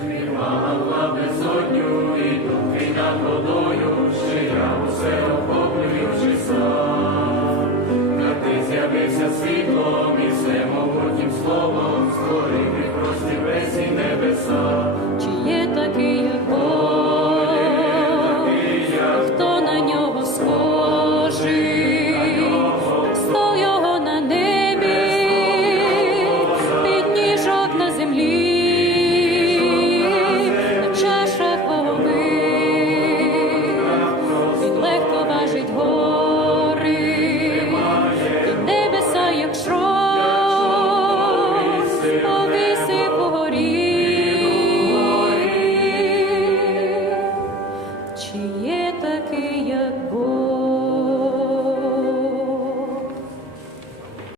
Тримала безодню і думки над водою, щиря усе. good